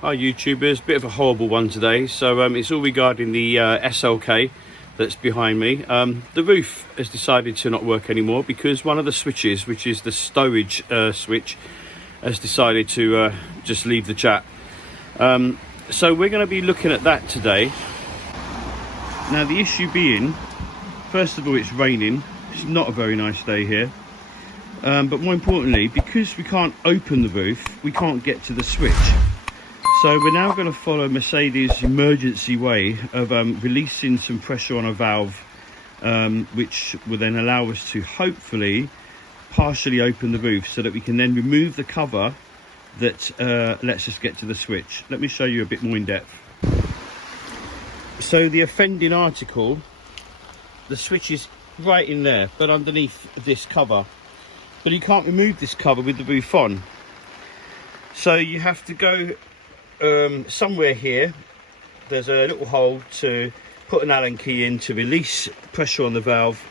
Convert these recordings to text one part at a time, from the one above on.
Hi YouTubers, bit of a horrible one today. So it's all regarding the SLK that's behind me. The roof has decided to not work anymore because one of the switches, which is the stowage switch, has decided to just leave the chat. So we're going to be looking at that today. Now the issue being, first of all, it's raining. It's not a very nice day here. But more importantly, because we can't open the roof, we can't get to the switch. So we're now going to follow Mercedes' emergency way of releasing some pressure on a valve, which will then allow us to hopefully partially open the roof so that we can then remove the cover that lets us get to the switch. Let me show you a bit more in depth. So the offending article, the switch is right in there, but underneath this cover. But you can't remove this cover with the roof on. So you have to go somewhere here. There's a little hole to put an Allen key in to release pressure on the valve,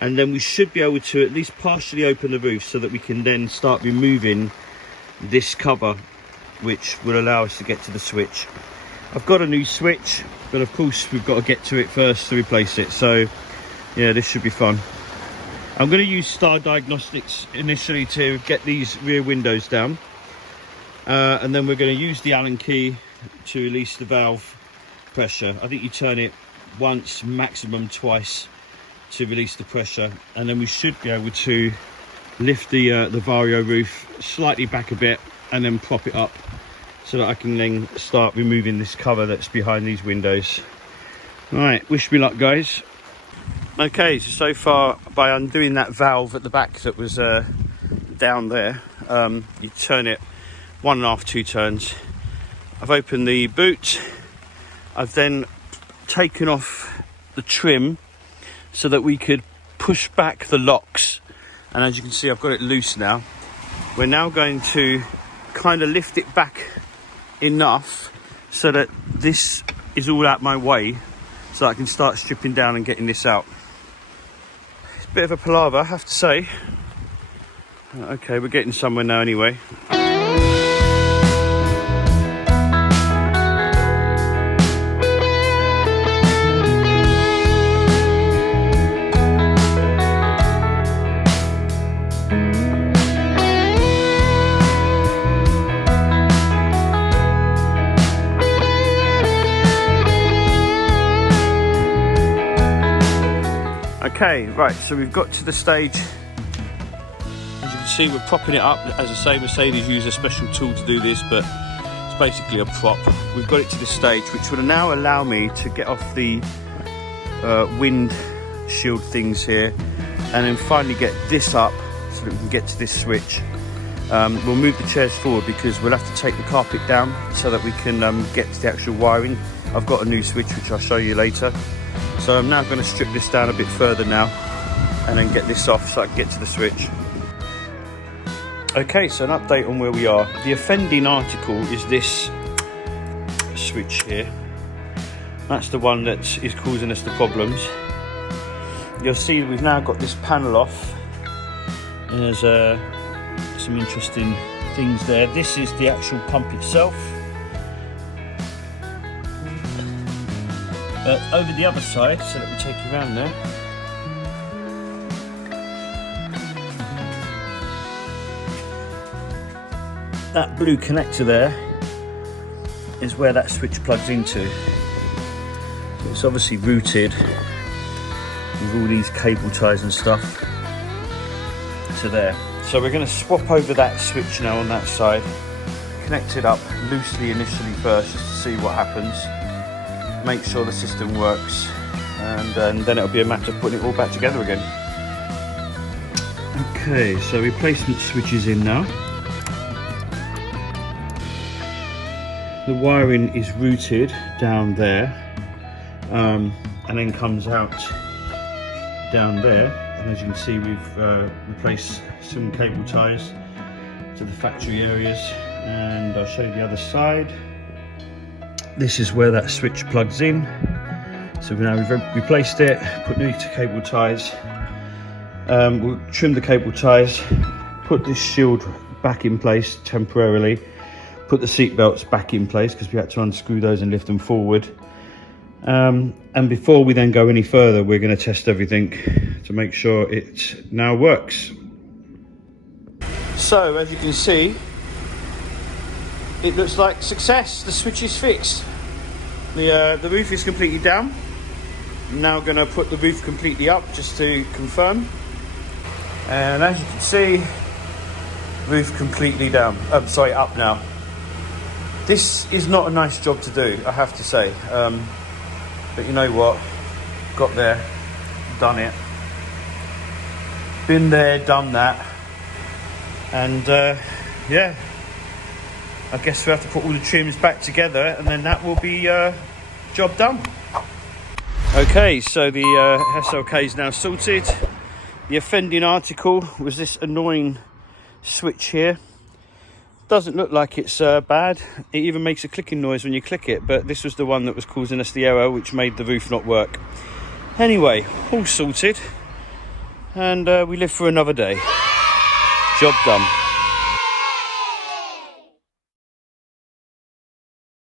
and then we should be able to at least partially open the roof so that we can then start removing this cover, which will allow us to get to the switch. I've got a new switch, but of course we've got to get to it first to replace it. So yeah, this should be fun. I'm going to use Star Diagnostics initially to get these rear windows down. And then we're going to use the Allen key to release the valve pressure. I think you turn it once, maximum twice, to release the pressure, and then we should be able to lift the Vario roof slightly back a bit and then prop it up so that I can then start removing this cover that's behind these windows. Right, wish me luck, guys. Okay, so far by undoing that valve at the back that was down there, you turn it 1.5, 2 turns. I've opened the boot. I've then taken off the trim so that we could push back the locks, and as you can see, I've got it loose now. We're now going to kind of lift it back enough so that this is all out my way, so that I can start stripping down and getting this out. It's a bit of a palaver, I have to say. Okay, we're getting somewhere now anyway. Okay, right, so we've got to the stage. As you can see, we're propping it up. As I say, Mercedes use a special tool to do this, but it's basically a prop. We've got it to this stage, which will now allow me to get off the wind shield things here, and then finally get this up so that we can get to this switch. We'll move the chairs forward because we'll have to take the carpet down so that we can get to the actual wiring. I've got a new switch, which I'll show you later. So I'm now going to strip this down a bit further now and then get this off so I can get to the switch. Okay, so an update on where we are. The offending article is this switch here. That's the one that is causing us the problems. You'll see we've now got this panel off. And there's some interesting things there. This is the actual pump itself. Over the other side, so that we take you around there. That blue connector there is where that switch plugs into. So it's obviously routed with all these cable ties and stuff to there. So we're going to swap over that switch now on that side, connect it up loosely initially first just to see what happens. Make sure the system works, and then it'll be a matter of putting it all back together again. Okay, so replacement switch is in now. The wiring is routed down there, and then comes out down there. And as you can see, we've replaced some cable ties to the factory areas, and I'll show you the other side. This is where that switch plugs in. So now we've replaced it, put new cable ties. We'll trim the cable ties, put this shield back in place temporarily, put the seat belts back in place because we had to unscrew those and lift them forward. And before we then go any further, we're going to test everything to make sure it now works. So as you can see, it looks like success. The switch is fixed. The roof is completely down. I'm now going to put the roof completely up just to confirm. And as you can see, roof completely down. Sorry, up now. This is not a nice job to do, I have to say. But you know what? Got there, done it. Been there, done that. And yeah, I guess we have to put all the trims back together, and then that will be job done. Okay, so the SLK is now sorted. The offending article was this annoying switch here. Doesn't look like it's bad. It even makes a clicking noise when you click it, but this was the one that was causing us the error, which made the roof not work. Anyway, all sorted, and we live for another day. Job done.